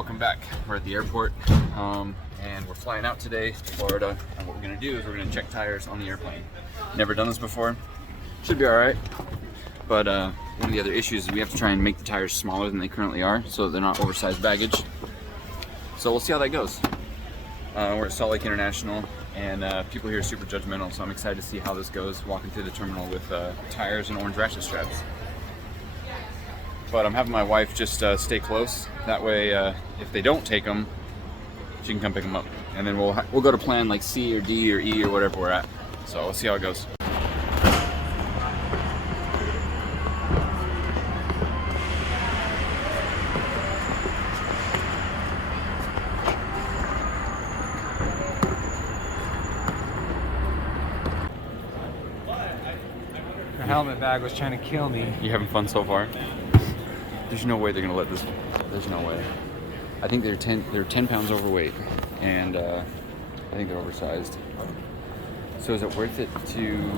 welcome back. We're at the airport and we're flying out today to Florida, and what we're going to do is we're going to check tires on the airplane. Never done this before. Should be alright, but one of the other issues is we have to try and make the tires smaller than they currently are so that they're not oversized baggage. So we'll see how that goes. We're at Salt Lake International, and people here are super judgmental, so I'm excited to see how this goes, walking through the terminal with tires and orange ratchet straps. But I'm having my wife just stay close. That way, if they don't take them, she can come pick them up. And then we'll go to plan like C or D or E or whatever we're at. So we'll see how it goes. The helmet bag was trying to kill me. You having fun so far? There's no way they're gonna let this. There's no way. I think they're 10 pounds overweight, and I think they're oversized. So is it worth it to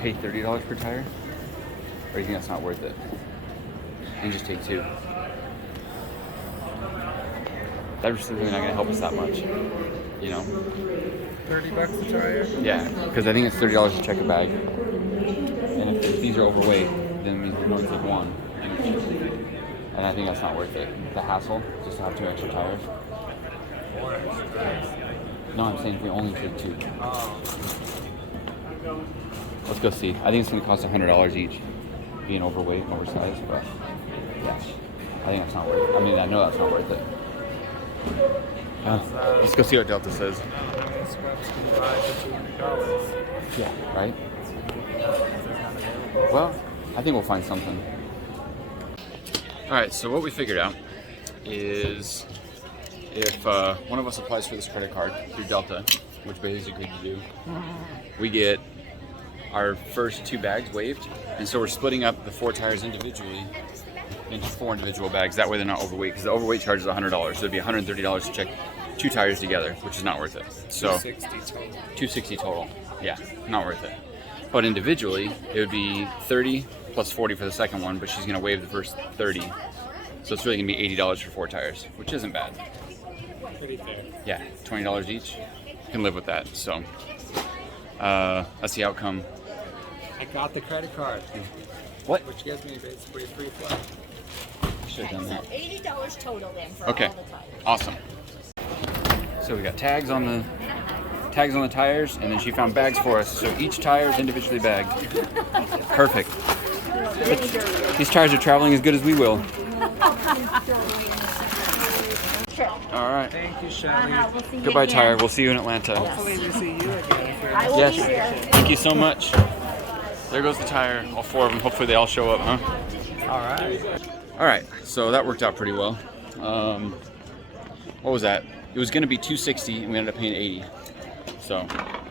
pay $30 per tire, or do you think that's not worth it? And just take two. That's really not gonna help us that much, you know. $30 a tire? Yeah, because I think it's $30 to check a bag, and if these are overweight, then it means we can only take one. And I think that's not worth it. The hassle, just to have 2 extra tires. No, I'm saying if we only take 2. Let's go see. I think it's going to cost $100 each, being overweight and oversized, but yeah, I think that's not worth it. I mean, I know that's not worth it. Let's go see what Delta says. Yeah, right? Well, I think we'll find something. Alright, so what we figured out is if one of us applies for this credit card through Delta, which Bailey's agreed to do, we get our first 2 bags waived, and so we're splitting up the 4 tires individually into 4 individual bags. That way they're not overweight, because the overweight charge is $100, so it'd be $130 to check 2 tires together, which is not worth it. So $260 total. Yeah, not worth it. But individually, it would be $30 plus $40 for the second one, but she's going to waive the first $30. So it's really going to be $80 for 4 tires, which isn't bad. Pretty fair. Yeah, $20 each. You can live with that. So that's the outcome. I got the credit card. What? Which gives me basically a free flight. Should have done that. $80 total then for Okay, all the tires. awesome. So we got tags on the tires, and then she found bags for us. So each tire is individually bagged. Perfect. These tires are traveling as good as we will. All right. Thank you, Shelly. We'll see you Goodbye, again. tire. We'll see you in Atlanta. Hopefully we see you again. I will Yes. be there. Thank you so much. There goes the tire. All 4 of them. Hopefully they all show up, huh? All right. All right. So that worked out pretty well. What was that? It was going to be $260, and we ended up paying $80. So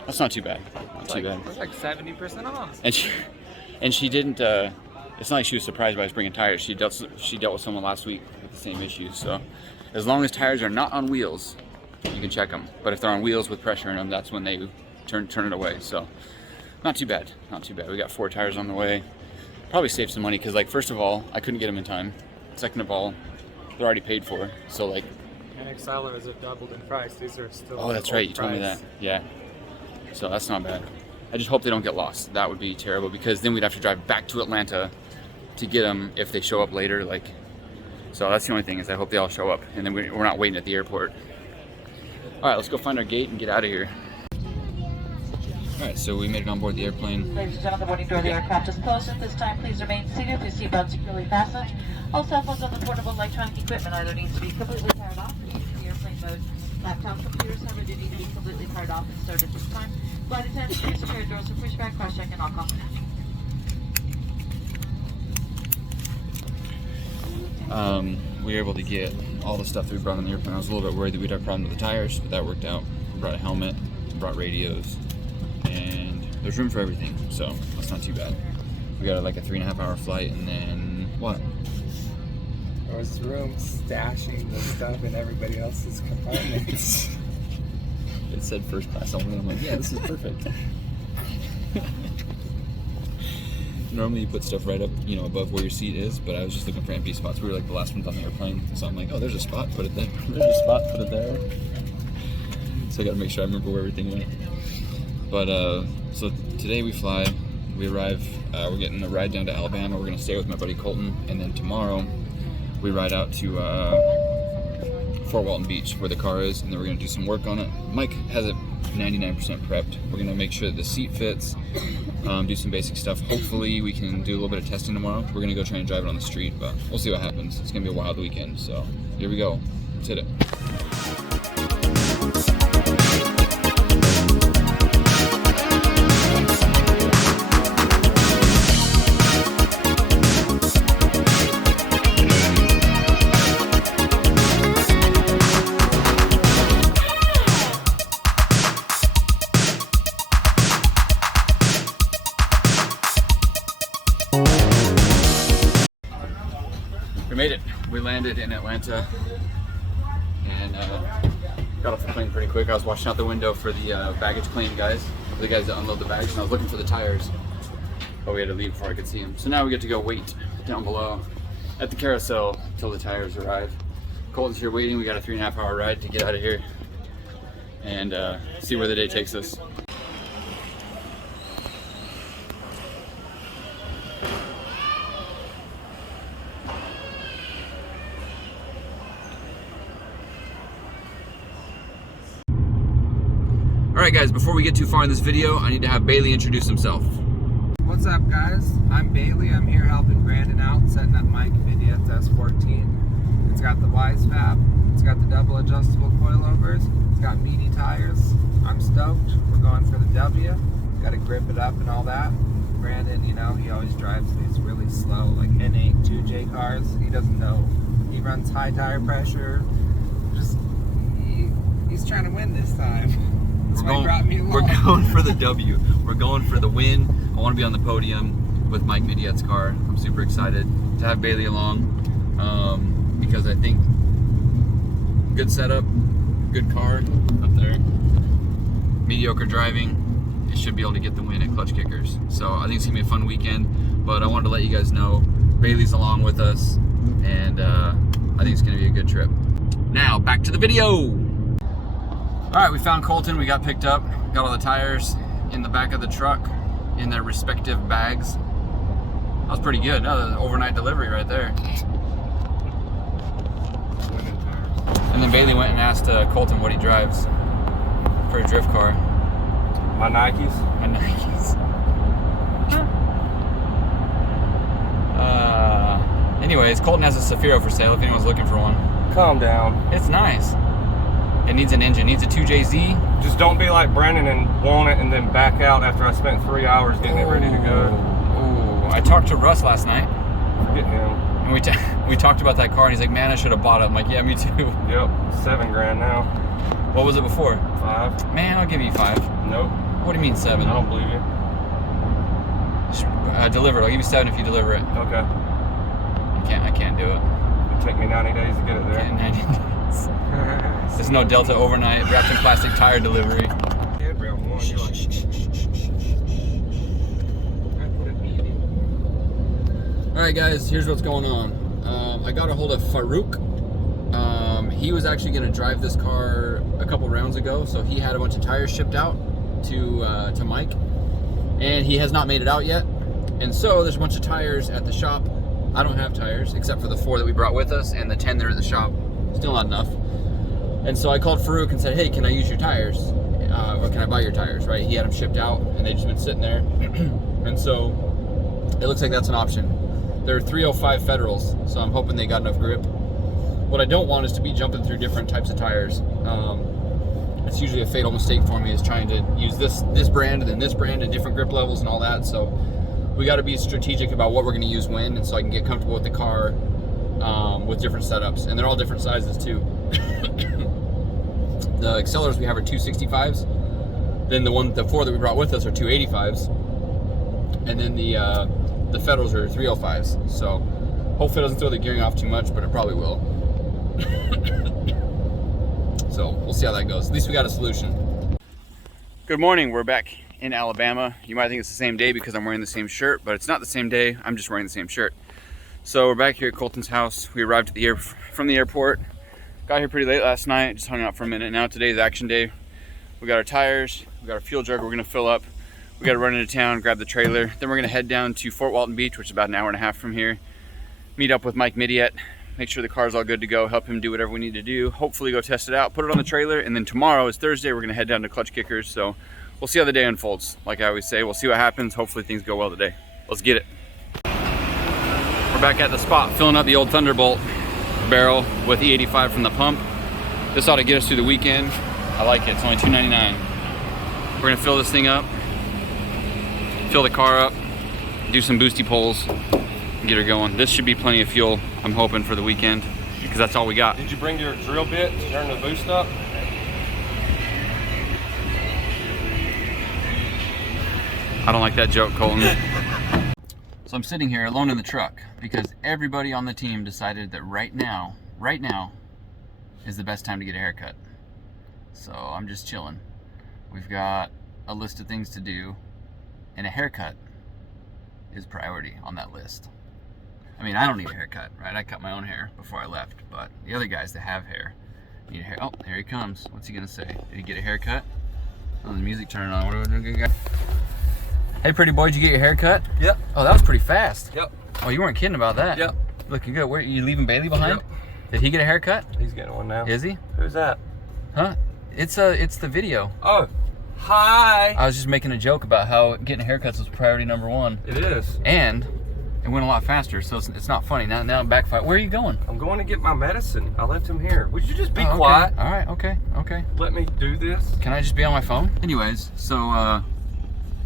that's not too bad. Not too bad. It's like 70% off. And she didn't. It's not like she was surprised by us bringing tires. She dealt with someone last week with the same issue. So as long as tires are not on wheels, you can check them. But if they're on wheels with pressure in them, that's when they turn it away. So not too bad. Not too bad. We got 4 tires on the way. Probably saved some money because, like, first of all, I couldn't get them in time. Second of all, they're already paid for. So like. And accelerators have doubled in price. These are still. Oh, that's right. You told me that. Yeah. So that's not bad. I just hope they don't get lost. That would be terrible, because then we'd have to drive back to Atlanta to get them if they show up later. Like, so that's the only thing, is I hope they all show up, and then we're not waiting at the airport. All right, let's go find our gate and get out of here. All right, so we made it on board the airplane. Ladies and gentlemen, the boarding door of the aircraft is closed. At this time, please remain seated with your seatbelt securely fastened. All cell phones and the portable electronic equipment either needs to be completely powered off or used in the airplane mode. Laptop computers, however, do need to be completely powered off and stowed at this time. Flight attendants, please secure your doors for pushback, cross-check, and all confidential. We were able to get all the stuff that we brought on the airplane. I was a little bit worried that we'd have a problem with the tires, but that worked out. We brought a helmet, brought radios, and there's room for everything, so that's not too bad. We got like a 3.5-hour flight, and then what? There was room stashing the stuff in everybody else's compartments. It said first class only. I'm like, yeah, this is perfect. Normally you put stuff right up, you know, above where your seat is, but I was just looking for empty spots. We were like the last ones on the airplane, so I'm like, oh, there's a spot, put it there. There's a spot, put it there. So I gotta make sure I remember where everything went. But so today we fly, we arrive, we're getting a ride down to Alabama. We're gonna stay with my buddy Colton, and then tomorrow we ride out to Fort Walton Beach where the car is, and then we're gonna do some work on it. Mike has it 99% prepped. We're gonna make sure that the seat fits, do some basic stuff. Hopefully we can do a little bit of testing tomorrow. We're gonna go try and drive it on the street, but we'll see what happens. It's gonna be a wild weekend, so here we go. Let's hit it. We made it. We landed in Atlanta and got off the plane pretty quick. I was watching out the window for the baggage claim guys, the guys that unload the bags, and I was looking for the tires, but we had to leave before I could see them. So now we get to go wait down below at the carousel till the tires arrive. Colton's here waiting. We got a 3.5 hour ride to get out of here and see where the day takes us. Alright guys, before we get too far in this video, I need to have Bailey introduce himself. What's up, guys? I'm Bailey. I'm here helping Brandon out, setting up Mike Midyette's S14. It's got the Wisefab. It's got the double adjustable coilovers. It's got meaty tires. I'm stoked. We're going for the W. Got to grip it up and all that. Brandon, you know, he always drives these really slow, like N8 2J cars. He doesn't know. He runs high tire pressure. He's trying to win this time. We're going for the W. We're going for the win. I want to be on the podium with Mike Midyette's car. I'm super excited to have Bailey along because I think good setup, good car up there, mediocre driving. It should be able to get the win at Klutch Kickers. So I think it's gonna be a fun weekend. But I wanted to let you guys know Bailey's along with us, and I think it's gonna be a good trip. Now back to the video. All right, we found Colton. We got picked up, got all the tires in the back of the truck in their respective bags. That was pretty good. Another overnight delivery right there. And then Bailey went and asked Colton what he drives for a drift car. My Nikes. My Nikes. Anyways, Colton has a Safiro for sale if anyone's looking for one. Calm down. It's nice. It needs an engine, needs a 2JZ. Just don't be like Brandon and want it and then back out after I spent 3 hours getting it ready to go. Oh, I talked to Russ last night. Forget him. And we talked about that car, and he's like, man, I should have bought it. I'm like, yeah, me too. Yep, $7 grand now. What was it before? 5. Man, I'll give you 5. Nope. What do you mean 7? I don't believe you. Deliver it. I'll give you 7 if you deliver it. Okay. I can't do it. It'll take me 90 days to get it there. 90 days. There's no Delta overnight wrapped in plastic tire delivery. Alright guys, here's what's going on. I got a hold of Farouk. He was actually going to drive this car a couple rounds ago, so he had a bunch of tires shipped out to Mike, and he has not made it out yet. And so there's a bunch of tires at the shop. I don't have tires except for the 4 that we brought with us and the 10 that are at the shop. Still not enough. And so I called Farouk and said, hey, can I use your tires? Or can I buy your tires, right? He had them shipped out and they've just been sitting there. And so it looks like that's an option. They're 305 Federals, so I'm hoping they got enough grip. What I don't want is to be jumping through different types of tires. It's usually a fatal mistake for me, is trying to use this brand and then this brand and different grip levels and all that. So we got to be strategic about what we're going to use when, and so I can get comfortable with the car with different setups. And they're all different sizes too. The accelerators we have are 265s. Then the 4 that we brought with us are 285s. And then the Federals are 305s. So hopefully it doesn't throw the gearing off too much, but it probably will. So we'll see how that goes. At least we got a solution. Good morning. We're back in Alabama. You might think it's the same day because I'm wearing the same shirt, but it's not the same day. I'm just wearing the same shirt. So we're back here at Colton's house. We arrived at from the airport. Got here pretty late last night, just hung out for a minute. Now today's action day. We got our tires, we got our fuel jug we're gonna fill up. We gotta run into town, grab the trailer. Then we're gonna head down to Fort Walton Beach, which is about an hour and a half from here. Meet up with Mike Midyette, make sure the car's all good to go, help him do whatever we need to do. Hopefully go test it out, put it on the trailer, and then tomorrow is Thursday, we're gonna head down to Klutch Kickers. So we'll see how the day unfolds. Like I always say, we'll see what happens. Hopefully things go well today. Let's get it. We're back at the spot, filling up the old Thunderbolt barrel with E85 from the pump. This ought to get us through the weekend. I like it, it's only $2.99. We're gonna fill this thing up, fill the car up, do some boosty pulls, and get her going. This should be plenty of fuel, I'm hoping, for the weekend, because that's all we got. Did you bring your drill bit to turn the boost up? I don't like that joke, Colton. So I'm sitting here alone in the truck because everybody on the team decided that right now is the best time to get a haircut. So I'm just chilling. We've got a list of things to do, and a haircut is priority on that list. I mean, I don't need a haircut, right? I cut my own hair before I left, but the other guys that have hair need a hair. Oh, there he comes. What's he gonna say? Did he get a haircut? Oh, the music turning on. What are we doing? Hey, pretty boy, did you get your haircut? Yep. Oh, that was pretty fast. Yep. Oh, you weren't kidding about that. Yep. Looking good. Where are you leaving Bailey behind? Yep. Did he get a haircut? He's getting one now. Is he? Who's that? Huh? It's the video. Oh, hi. I was just making a joke about how getting haircuts was priority number one. It is. And it went a lot faster, so it's not funny. Now I'm backfire. Where are you going? I'm going to get my medicine. I left him here. Would you just be okay. quiet? All right, okay. Let me do this. Can I just be on my phone? Anyways, so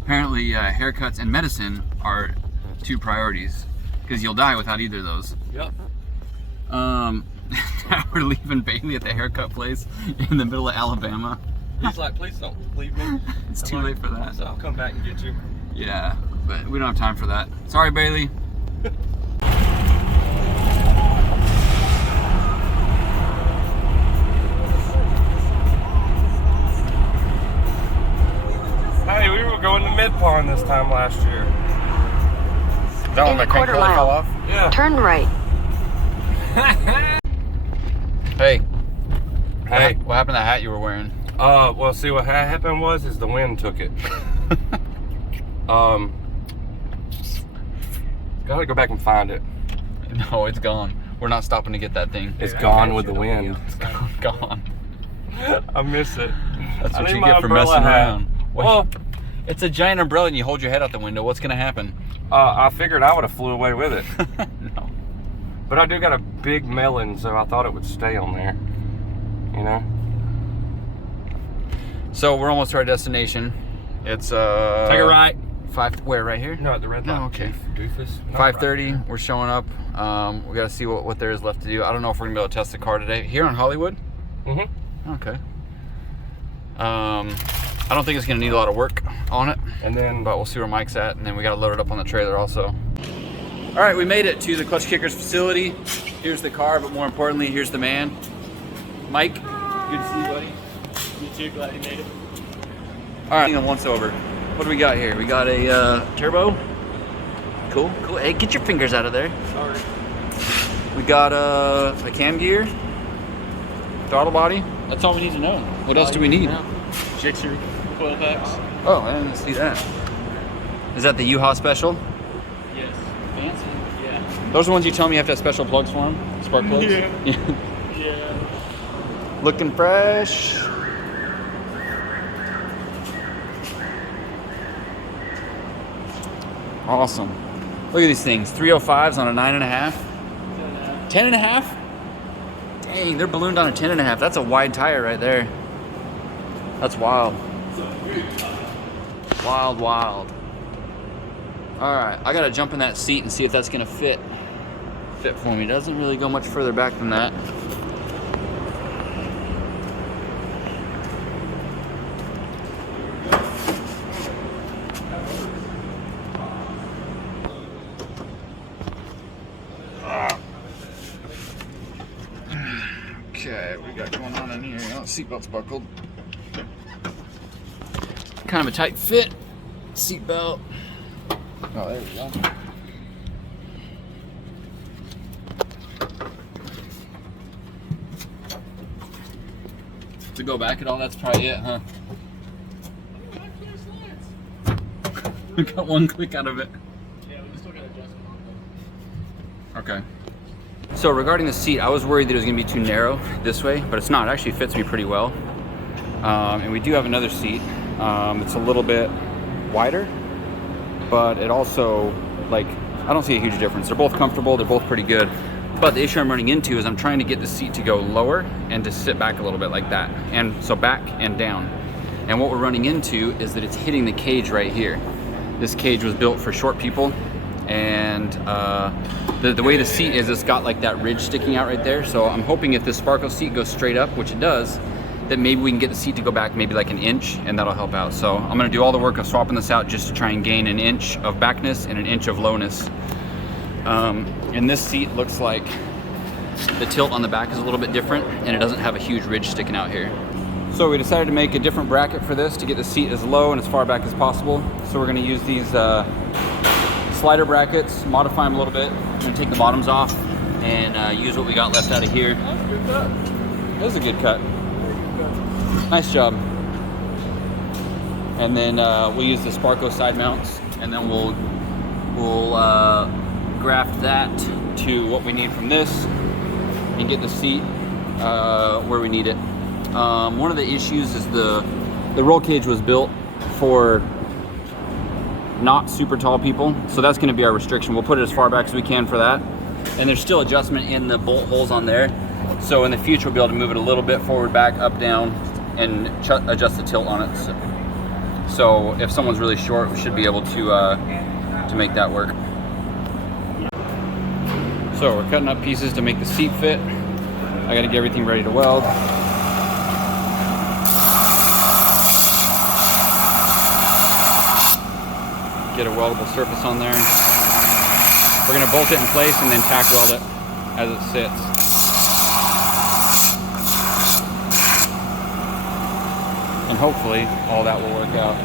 apparently haircuts and medicine are two priorities because you'll die without either of those. Yep. Now we're leaving Bailey at the haircut place in the middle of Alabama. He's like, please don't leave me. It's too late for that. So I'll come back and get you. Yeah, but we don't have time for that. Sorry, Bailey. Hey, we were going to Mid Pond this time last year. Is that when my crank really fell off? Yeah. Turn right. Hey. Hey. What happened to that hat you were wearing? Well, see, what happened is the wind took it. Gotta go back and find it. No, it's gone. We're not stopping to get that thing. It's gone with the wind. It's gone. I miss it. That's I what need you my get for umbrella messing hat. around. Well, it's a giant umbrella and you hold your head out the window. What's gonna happen? I figured I would have flew away with it. No. But I do got a big melon, so I thought it would stay on there. You know? So we're almost to our destination. It's Take a right. Where, right here? No, at the red light. Oh, okay. Doofus. 5:30. Right. We're showing up. We got to see what there is left to do. I don't know if we're gonna be able to test the car today. Here on Hollywood. Mm-hmm. Okay. I don't think it's gonna need a lot of work on it. And then, but we'll see where Mike's at, and then we got to load it up on the trailer also. All right, we made it to the Klutch Kickers facility. Here's the car, but more importantly, here's the man, Mike. Good to see you, buddy. You too, glad you made it. All right, once over. What do we got here? We got a turbo. Cool. Hey, get your fingers out of there. Sorry. We got a cam gear, throttle body. That's all we need to know. What else do we need? Jixer coil packs. Oh, I didn't see that. Is that the U-Haul special? Yes. Fancy. Yeah. Those are the ones you tell me you have to have special plugs for them? Spark plugs? Yeah. Yeah. Looking fresh. Awesome. Look at these things. 305s on a 9.5. 10.5? Dang, they're ballooned on a 10.5. That's a wide tire right there. That's wild. Wild. All right, I gotta jump in that seat and see if that's gonna fit for me. Doesn't really go much further back than that. Okay, what we got going on in here? Oh, seatbelt's buckled. Kind of a tight fit. Seat belt. Oh, there we go. To go back at all, that's probably it, huh? We got one click out of it. Yeah, we still got adjustment on Okay. So regarding the seat, I was worried that it was gonna be too narrow this way, but it's not. It actually fits me pretty well. And we do have another seat. It's a little bit wider, but it also, like, I don't see a huge difference. They're both comfortable, they're both pretty good. But the issue I'm running into is I'm trying to get the seat to go lower and to sit back a little bit like that. And so back and down. And what we're running into is that it's hitting the cage right here. This cage was built for short people, and the way the seat is, it's got like that ridge sticking out right there. So I'm hoping if this Sparkle seat goes straight up, which it does, that maybe we can get the seat to go back maybe like an inch, and that'll help out. So I'm gonna do all the work of swapping this out just to try and gain an inch of backness and an inch of lowness. And this seat looks like the tilt on the back is a little bit different, and it doesn't have a huge ridge sticking out here. So we decided to make a different bracket for this to get the seat as low and as far back as possible. So we're gonna use these slider brackets, modify them a little bit. I'm gonna take the bottoms off and use what we got left out of here. That's a good cut. That was a good cut. Nice job. And then we'll use the Sparko side mounts, and then we'll graft that to what we need from this and get the seat where we need it. One of the issues is the roll cage was built for not super tall people, so that's going to be our restriction. We'll put it as far back as we can for that, and there's still adjustment in the bolt holes on there, so in the future we'll be able to move it a little bit forward, back, up, down, and adjust the tilt on it. So if someone's really short, we should be able to make that work. So we're cutting up pieces to make the seat fit. I got to get everything ready to weld. Get a weldable surface on there. We're gonna bolt it in place and then tack weld it as it sits. And hopefully all that will work out.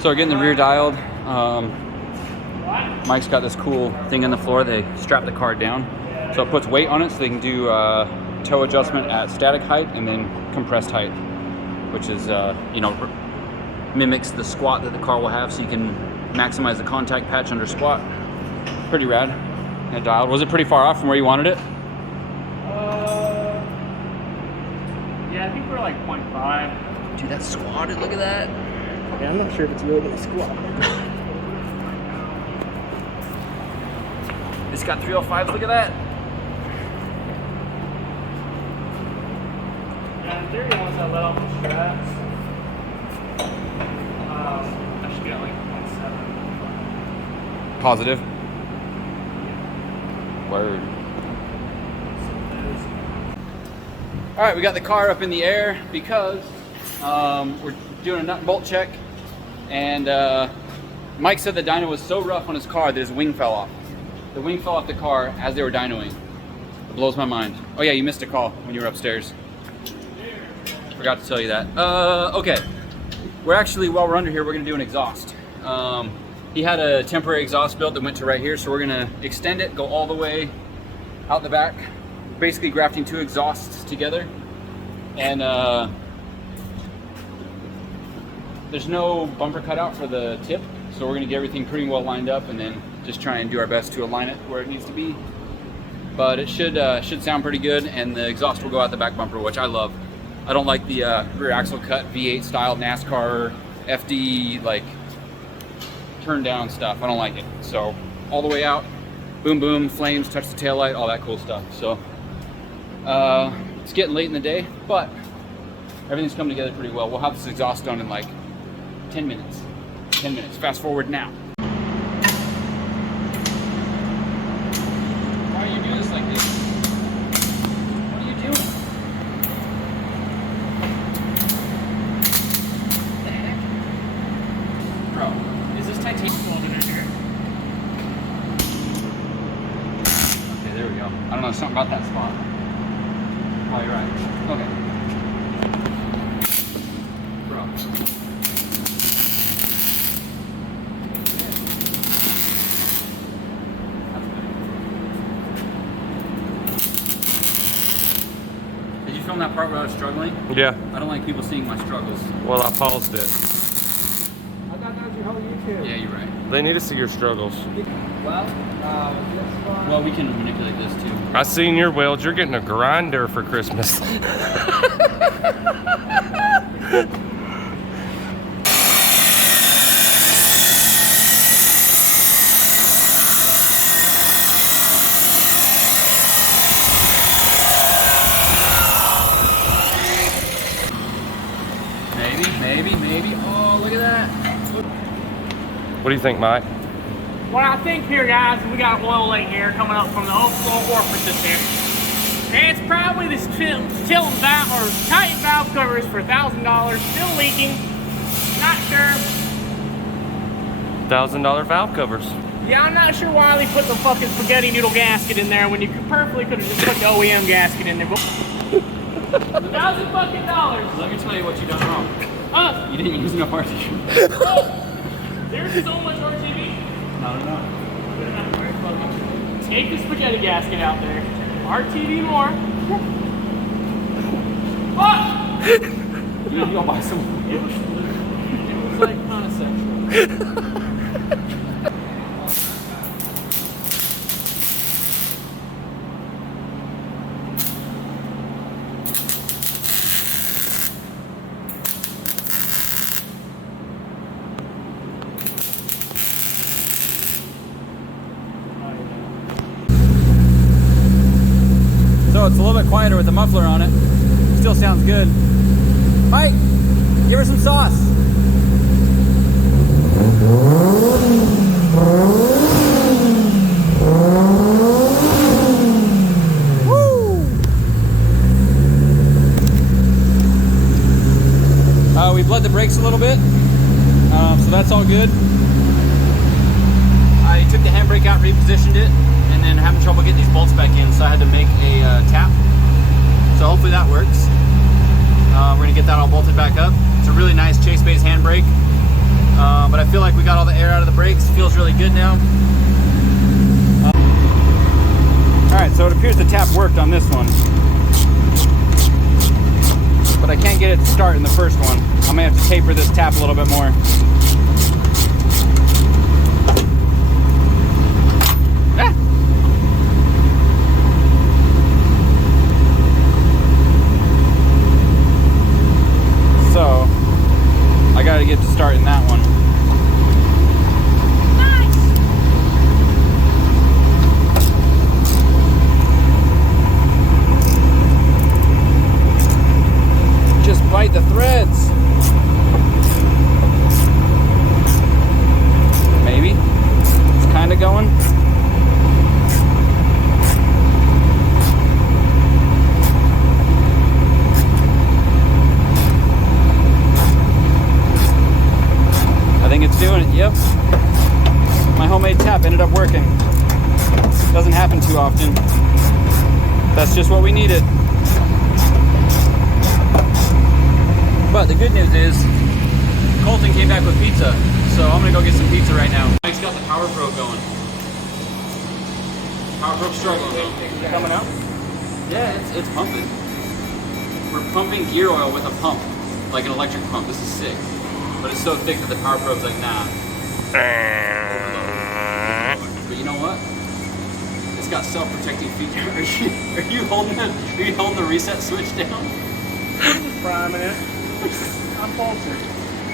So we're getting the rear dialed. Mike's got this cool thing in the floor. They strap the car down, so it puts weight on it, so they can do toe adjustment at static height and then compressed height, which is mimics the squat that the car will have, so you can maximize the contact patch under squat. Pretty rad. And dialed. Was it pretty far off from where you wanted it? Yeah, I think we're like 0.5. Dude, that's squatted. Look at that. Yeah, I'm not sure if it's really a squat. It's got 305s. Look at that. Yeah, in theory, once I let off the straps, I should be at like 0.7. Positive. Word. All right, we got the car up in the air because we're doing a nut and bolt check, and Mike said the dyno was so rough on his car that his wing fell off. The wing fell off the car as they were dynoing. It blows my mind. Oh yeah, you missed a call when you were upstairs. Forgot to tell you that. Okay, we're actually, while we're under here, we're gonna do an exhaust. he had a temporary exhaust built that went to right here, so we're gonna extend it, go all the way out the back, basically grafting 2 exhausts together. And there's no bumper cutout for the tip, so we're gonna get everything pretty well lined up and then just try and do our best to align it where it needs to be. But it should sound pretty good, and the exhaust will go out the back bumper, which I love. I don't like the rear axle cut V8 style NASCAR FD like turn down stuff. I don't like it. So all the way out, boom boom, flames, touch the taillight, all that cool stuff. So it's getting late in the day, but everything's coming together pretty well. We'll have this exhaust done in like 10 minutes. 10 minutes. Fast forward now. Why do you do this like this? What are you doing? What the heck? Bro, is this titanium in here? Okay, there we go. I don't know, something about that spot. Oh, you're right. Okay. Bro. Did you film that part where I was struggling? Yeah. I don't like people seeing my struggles. Well, I paused it. I thought that was your whole YouTube. Yeah, you're right. They need to see your struggles. Well, this one. Well, we can manipulate this too. I seen your weld. You're getting a grinder for Christmas. Maybe. Oh, look at that. What do you think, Mike? What I think here, guys, we got an oil leak here coming up from the overflow orifice here. And it's probably this chilling valve or tight valve covers for $1,000, still leaking. Not sure. $1,000 valve covers. Yeah, I'm not sure why they put the fucking spaghetti noodle gasket in there when you perfectly could have just put the OEM gasket in there. $1,000 fucking dollars. Let me tell you what you done wrong. You didn't use enough RTV. Oh, there's so much RTV. Not enough. Take the spaghetti gasket out there. RTV more. Fuck! You need to go buy some. It was like kind of sexual. So it's a little bit quieter with the muffler on it. Still sounds good. Mike, give her some sauce. Woo! We bled the brakes a little bit, so that's all good. I took the handbrake out, repositioned it, and then having trouble getting these bolts back in, so I had to make a tap. So hopefully that works. We're gonna get that all bolted back up. It's a really nice Chase Base handbrake, but I feel like we got all the air out of the brakes. Feels really good now. All right, so it appears the tap worked on this one, but I can't get it to start in the first one. I'm gonna have to taper this tap a little bit more. So I gotta get to start in that one. Nice. Just bite the threads. Maybe. It's kinda going. I think it's doing it, yep. My homemade tap ended up working. Doesn't happen too often. That's just what we needed. But the good news is, Colton came back with pizza. So I'm gonna go get some pizza right now. Mike's got the power probe going. Power probe struggling. Is it coming out? Yeah, it's pumping. We're pumping gear oil with a pump, like an electric pump. This is sick. But it's so thick that the power probe's like, nah. But you know what? It's got self-protecting features. Are you holding the reset switch down? Priming it. I'm pulsing.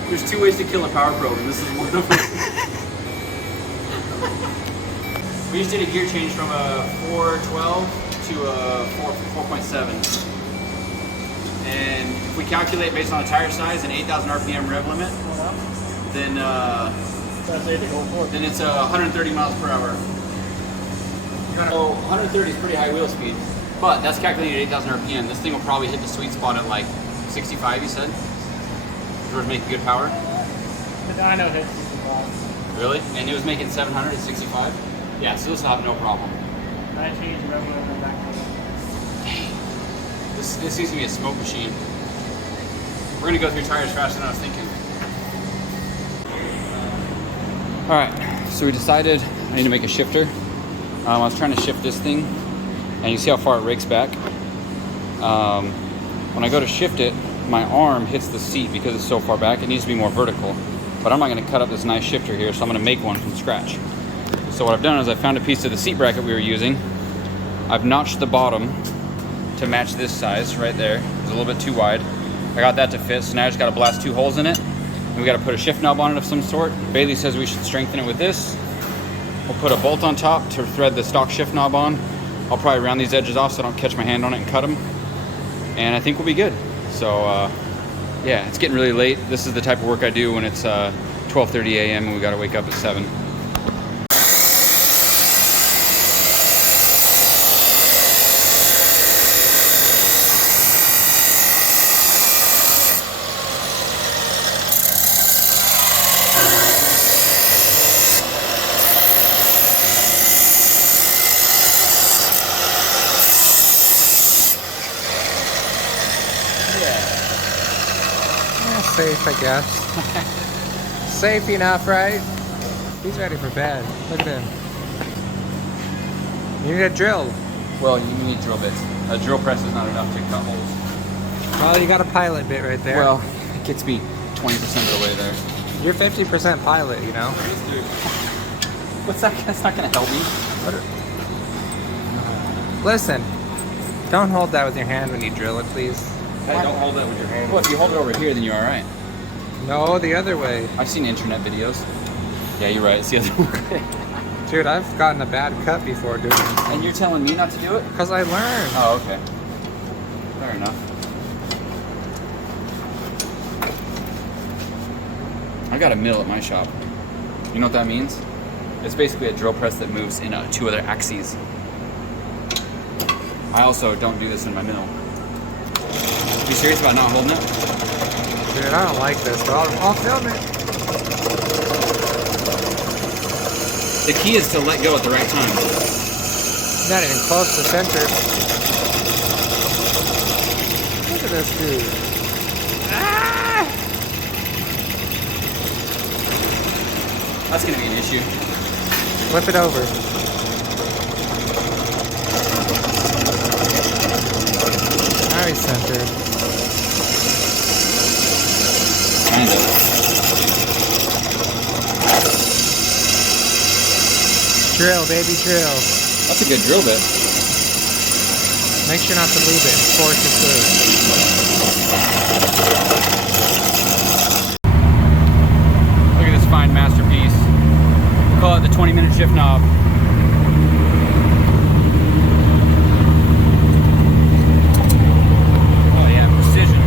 There's 2 ways to kill a power probe, and this is one of them. We just did a gear change from a 412 to a 4.7. And if we calculate based on a tire size and 8,000 RPM rev limit, then it's 130 miles per hour. So 130 is pretty high wheel speed, but that's calculated at 8,000 RPM. This thing will probably hit the sweet spot at like 65, you said? Towards making good power? I know hit 65. Really? And it was making 700 at 65? Yeah, so this will have no problem. I changed the rev limit back to This seems to be a smoke machine. We're gonna go through tires faster than I was thinking. All right, so we decided I need to make a shifter. I was trying to shift this thing, and you see how far it rakes back. When I go to shift it, my arm hits the seat because it's so far back. It needs to be more vertical, but I'm not gonna cut up this nice shifter here, so I'm gonna make one from scratch. So what I've done is I found a piece of the seat bracket we were using. I've notched the bottom to match this size right there. It's a little bit too wide. I got that to fit, so now I just gotta blast 2 holes in it. And we gotta put a shift knob on it of some sort. Bailey says we should strengthen it with this. We'll put a bolt on top to thread the stock shift knob on. I'll probably round these edges off so I don't catch my hand on it and cut them. And I think we'll be good. So yeah, it's getting really late. This is the type of work I do when it's 12:30 a.m. and we gotta wake up at 7. Safe, I guess. Safe enough, right? He's ready for bed. Look at him. You need a drill. Well, you need drill bits. A drill press is not enough to cut holes. Well, you got a pilot bit right there. Well, it gets me 20% of the way there. You're 50% pilot, you know? What's that? That's not gonna help me. Listen, don't hold that with your hand when you drill it, please. Hey, don't hold that with your hand. Well, if you hold it over here, then you're all right. No, the other way. I've seen internet videos. Yeah, you're right. It's the other way. Dude, I've gotten a bad cut before doing it. And you're telling me not to do it? Because I learned. Oh, okay. Fair enough. I got a mill at my shop. You know what that means? It's basically a drill press that moves in 2 other axes. I also don't do this in my mill. You serious about not holding it? Dude, I don't like this, but I'll film it. The key is to let go at the right time. Not even close to center. Look at this dude. Ah! That's gonna be an issue. Flip it over. Now he's centered. Kind of. Drill, baby, drill. That's a good drill bit. Make sure not to move it. Force it through. Look at this fine masterpiece. We'll call it the 20-minute shift knob. Oh yeah, precision.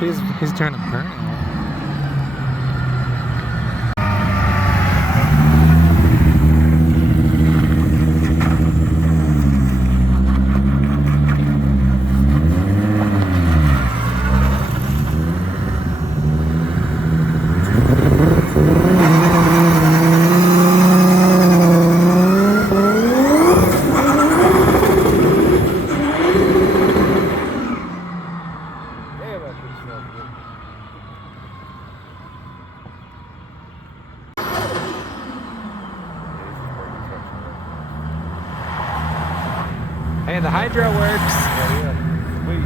He's trying to burn it. Hey, the hydro works. Sweet.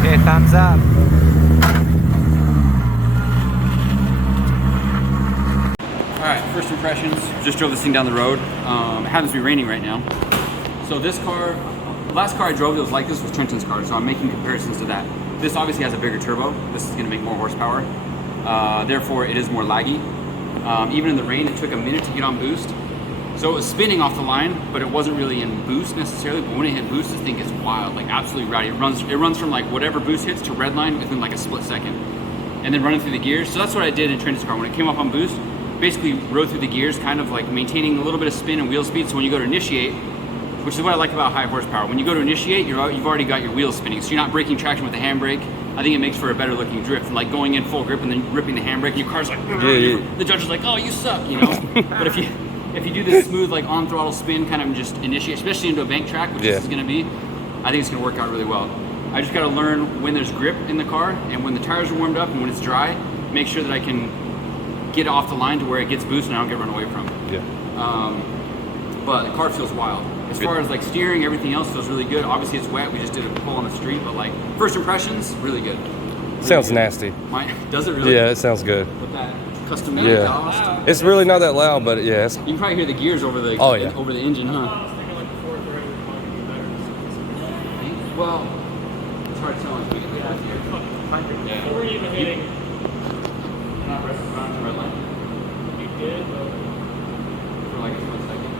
Okay, thumbs up. Alright, first impressions. Just drove this thing down the road. It happens to be raining right now. So this car, the last car I drove that was like this was Trenton's car, so I'm making comparisons to that. This obviously has a bigger turbo. This is going to make more horsepower. Therefore, it is more laggy. Even in the rain, it took a minute to get on boost. So it was spinning off the line, but it wasn't really in boost necessarily. But when it hit boost, this thing gets wild, like absolutely rowdy. It runs from like whatever boost hits to red line within like a split second, and then running through the gears. So that's what I did in Trenton's car when it came up on boost. Basically rode through the gears, kind of like maintaining a little bit of spin and wheel speed. So when you go to initiate, which is what I like about high horsepower, when you go to initiate, you've already got your wheels spinning, so you're not breaking traction with the handbrake. I think it makes for a better looking drift, like going in full grip and then ripping the handbrake. And your car's like, the judge is like, oh, you suck, you know. But if you do this smooth, like on throttle spin, kind of just initiate, especially into a bank track, which this is going to be, I think it's going to work out really well. I just got to learn when there's grip in the car and when the tires are warmed up and when it's dry, make sure that I can get off the line to where it gets boost and I don't get run away from. But the car feels wild. As far as like steering, everything else feels really good. Obviously it's wet, we just did a pull on the street, but like first impressions, really good. Sounds nasty. Does it really? Yeah, it sounds good. With that custom made exhaust. It's really not that loud, but yeah. You can probably hear the gears over the over the engine, huh? Well, it's hard to tell until we get there. Yeah. We're even hitting. Not resting around the red line. You did, but For like a split second.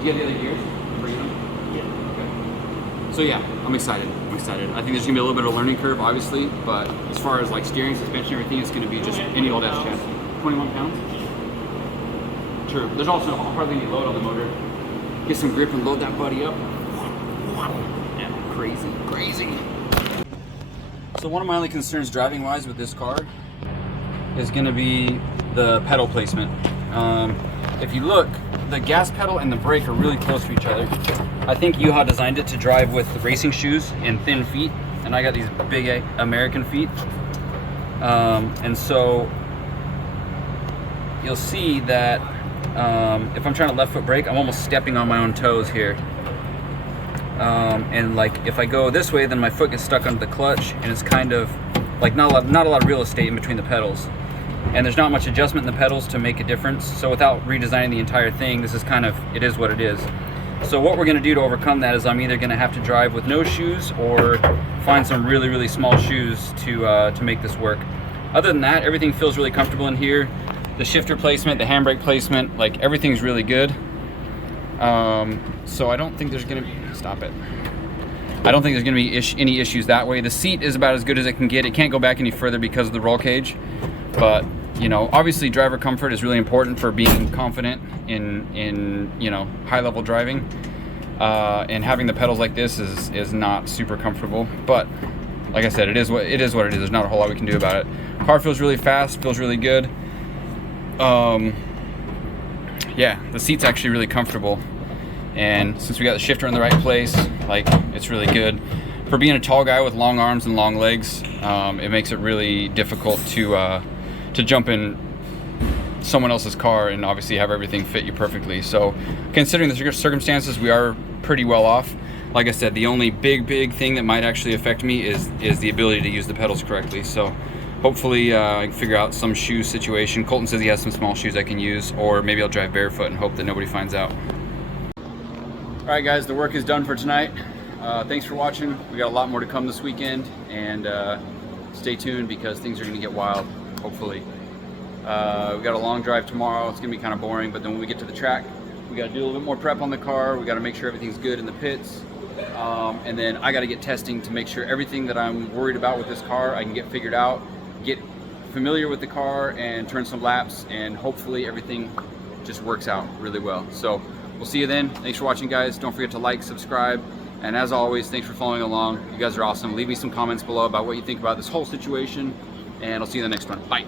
Do you have the other gears? Bring them? yeah. Okay. So yeah, I'm excited. I think there's gonna be a little bit of a learning curve, obviously, but as far as like steering, suspension, everything, it's gonna be just any old ass chassis. 21 pounds? True. There's also hardly any load on the motor. Get some grip and load that buddy up. Yeah, crazy. So one of my only concerns driving wise with this car is gonna be the pedal placement. If you look, the gas pedal and the brake are really close to each other. I think Yuha designed it to drive with the racing shoes and thin feet, and I got these big American feet. And so you'll see that if I'm trying to left foot brake, I'm almost stepping on my own toes here. And like if I go this way, then my foot gets stuck under the clutch, and it's kind of like not a lot of real estate in between the pedals. And there's not much adjustment in the pedals to make a difference. So without redesigning the entire thing, this is kind of, it is what it is. So what we're gonna do to overcome that is I'm either gonna have to drive with no shoes or find some really, really small shoes to make this work. Other than that, everything feels really comfortable in here. The shifter placement, the handbrake placement, like everything's really good. So I don't think there's gonna be, I don't think there's gonna be any issues that way. The seat is about as good as it can get. It can't go back any further because of the roll cage. But you know, obviously driver comfort is really important for being confident in you know, high level driving. And having the pedals like this is not super comfortable. But like I said, it is what it is. There's not a whole lot we can do about it. Car feels really fast, feels really good. Yeah, the seat's actually really comfortable. And since we got the shifter in the right place, like it's really good. For being a tall guy with long arms and long legs, it makes it really difficult to jump in someone else's car and obviously have everything fit you perfectly. So considering the circumstances, we are pretty well off. Like I said, the only big thing that might actually affect me is the ability to use the pedals correctly. So hopefully I can figure out some shoe situation. Colton says he has some small shoes I can use, or maybe I'll drive barefoot and hope that nobody finds out. All right guys, the work is done for tonight. Thanks for watching. We got a lot more to come this weekend, and stay tuned because things are gonna get wild, hopefully. We got a long drive tomorrow. It's gonna be kind of boring, but then when we get to the track, We got to do a little bit more prep on the car. We got to make sure everything's good in the pits. And then I got to get testing to make sure everything that I'm worried about with this car, I can get figured out, get familiar with the car and turn some laps, and hopefully everything just works out really well. So we'll see you then. Thanks for watching, guys. Don't forget to like, subscribe, and as always, thanks for following along. You guys are awesome. Leave me some comments below about what you think about this whole situation, and I'll see you in the next one. Bye.